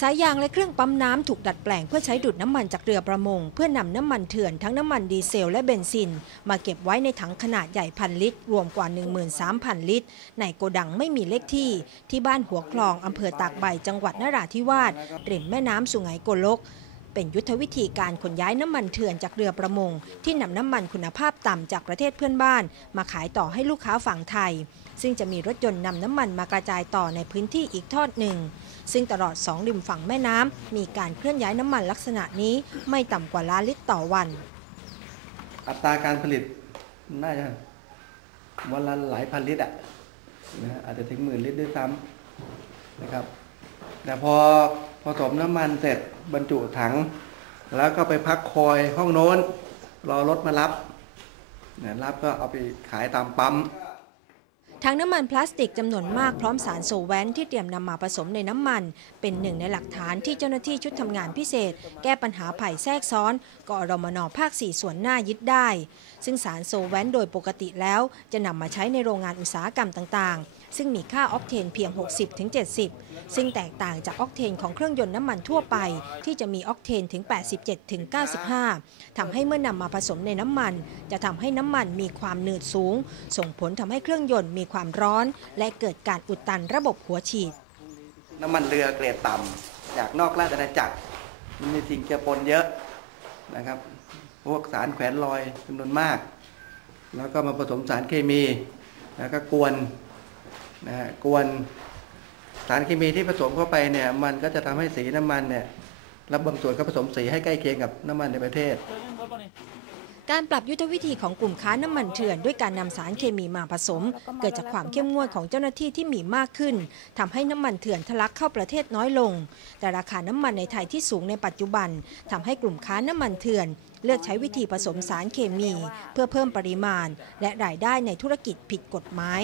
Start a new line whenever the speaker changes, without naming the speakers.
สายยางและเครื่องปั๊มน้ำถูกดัดแปลงเพื่อใช้ดูดน้ำมันจากเรือประมง เพื่อนำน้ำมันเถื่อนทั้งน้ำมันดีเซลและเบนซิน มาเก็บไว้ในถังขนาดใหญ่พันลิตร รวมกว่า 13,000 ลิตร ในโกดังไม่มีเลขที่ ที่บ้านหัวคลองอำเภอตากใบจังหวัดนราธิวาสริมแม่น้ำสุไหงโกลก เป็นยุทธวิธีการขนย้ายน้ำมันเถื่อนจากเรือประมง ที่นำน้ำมันคุณภาพต่ำจากประเทศเพื่อนบ้าน มาขายต่อให้ลูกค้าฝั่งไทย ซึ่งจะมีรถยนต์นำน้ำมันมากระจายต่อในพื้นที่อีกทอดหนึ่ง ซึ่งตลอดสองริมฝั่งแม่น้ำมีการเคลื่อนย้ายน้ำมันลักษณะนี้ไม่ต่ำกว่าล้านลิตรต่อวัน
อัตราการผลิตน่าจะวันละหลายพันลิตรอะนะฮะอาจจะถึงหมื่นลิตรด้วยซ้ำนะครับแต่พอ ผสมน้ำมันเสร็จบรรจุถัง แล้วก็ไปพักคอยห้องโน้น รอรถมารับเนี่ยรับก็เอาไปขายตามปั๊ม
ทั้งน้ำมันพลาสติกจำนวนมากพร้อมสารโซแวนที่เตรียมนำมาผสมในน้ำมัน เป็นหนึ่งในหลักฐานที่เจ้าหน้าที่ชุดทำงานพิเศษ แก้ปัญหาไผ่แทรกซ้อนกอรมนภาค 4 ส่วนหน้ายึดได้ ซึ่งสารโซแวนโดยปกติแล้วจะนำมาใช้ในโรงงานอุตสาหกรรมต่างๆ ซึ่งมีค่าออกเทนเพียง 60-70 ซึ่งแตกต่างจากออกเทนของเครื่องยนต์น้ำมันทั่วไป ที่จะมีออกเทนถึง 87-95ทำให้เมื่อนำมาผสมในน้ำมัน จะทำให้น้ำมันมีความหนืดสูง ส่งผลทำให้เครื่องยนต์มีความร้อน และเกิดการอุดตันระบบหัวฉีด
น้ำมันเรือเกรดต่ำจากนอกราชอาณาจักร มันมีสิ่งเจือปนเยอะนะครับพวกสารแขวนลอยจำนวนมาก แล้วก็มาผสมสารเคมีแล้วก็กวนนะฮะกวนสารเคมีที่ผสมเข้าไปเนี่ยมันก็จะทำให้สีน้ำมันเนี่ยรับบางส่วนก็ผสมสีให้ใกล้เคียงกับน้ำมันในประเทศ
การปรับยุทธวิธีของกลุ่มค้าน้ำมันเถื่อนด้วยการนำสารเคมีมาผสม เกิดจากความเข้มงวดของเจ้าหน้าที่ที่มีมากขึ้นทำให้น้ำมันเถื่อนทะลักเข้าประเทศน้อยลง แต่ราคาน้ำมันในไทยที่สูงในปัจจุบันทำให้กลุ่มค้าน้ำมันเถื่อน เลือกใช้วิธีผสมสารเคมี เพื่อเพิ่มปริมาณ และรายได้ในธุรกิจผิดกฎหมาย